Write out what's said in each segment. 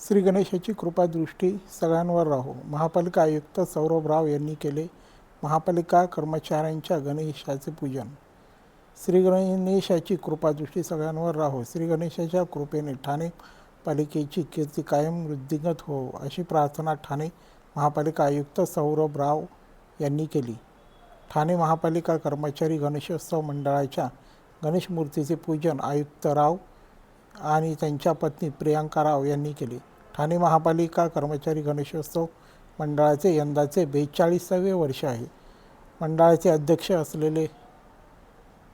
श्री गणेशाची कृपादृष्टी सगळ्यांवर राहो. महापालिका आयुक्त सौरभ राव यांनी केले महापालिका कर्मचाऱ्यांच्या गणेशाचे पूजन. श्री गणेशाची कृपादृष्टी सगळ्यांवर राहो. श्री गणेशाच्या कृपेने ठाणे पालिकेची कीर्ती कायम वृद्धिंगत हो अशी प्रार्थना ठाणे महापालिका आयुक्त सौरभ राव यांनी केली. ठाणे महापालिका कर्मचारी गणेशोत्सव मंडळाच्या गणेश मूर्तीचे पूजन आयुक्त राव आणि त्यांच्या पत्नी प्रियांका राव यांनी केले. ठाणे महापालिका कर्मचारी गणेशोत्सव मंडळाचे यंदाचे बेचाळीसावे वर्ष आहे. मंडळाचे अध्यक्ष असलेले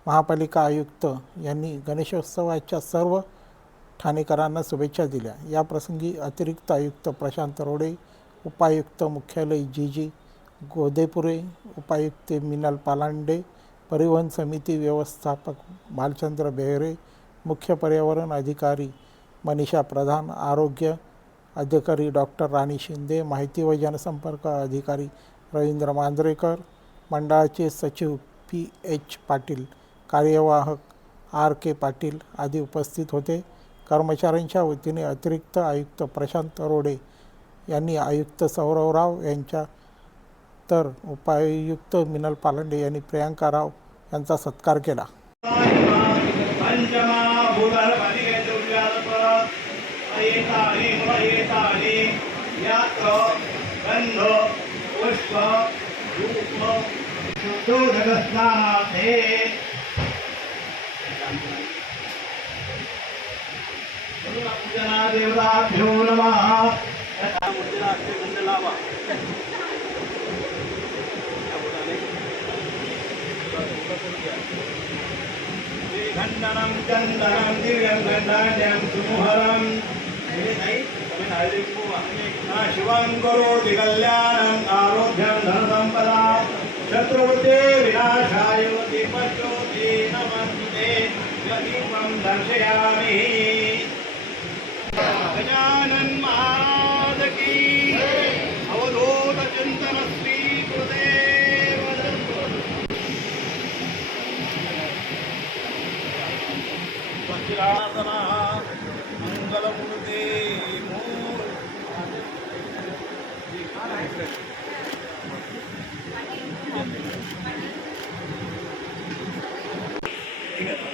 महापालिका आयुक्त यांनी गणेशोत्सवाच्या सर्व ठाणेकरांना शुभेच्छा दिल्या. याप्रसंगी अतिरिक्त आयुक्त प्रशांत रोडे उपायुक्त मुख्यालय जी. जी. गोदेपुरे उपायुक्त मिनल पालांडे परिवहन समिती व्यवस्थापक भालचंद्र बेहरे मुख्य पर्यावरण अधिकारी मनीषा प्रधान आरोग्य अधिकारी डॉक्टर राणी शिंदे माहिती व जनसंपर्क अधिकारी रवींद्र मांजरेकर मंडळाचे सचिव पी एच पाटील कार्यवाहक आर के पाटील आदी उपस्थित होते. कर्मचाऱ्यांच्या वतीने अतिरिक्त आयुक्त प्रशांत रोडे यांनी आयुक्त सौरवराव यांच्या तर उपायुक्त मिनल पालंडे यांनी प्रियांका राव यांचा सत्कार केला. पंचमा भूताल पालिकेचे उद्यापक अयेतानि मम अयेतानि यात्र गंध पुष्प धूप शुद्धोदकस्नाते पूजना देवताभ्यो नमः गंध लावा। श्रीखण्डनं चन्दनं दिव्यं गन्धान्यं सुमुहरं शिवं करोति कल्याणम् धन संपदा शत्रुते विनाशाय दीपज्योति नमस्ते। दर्शयामि ঠিক আছে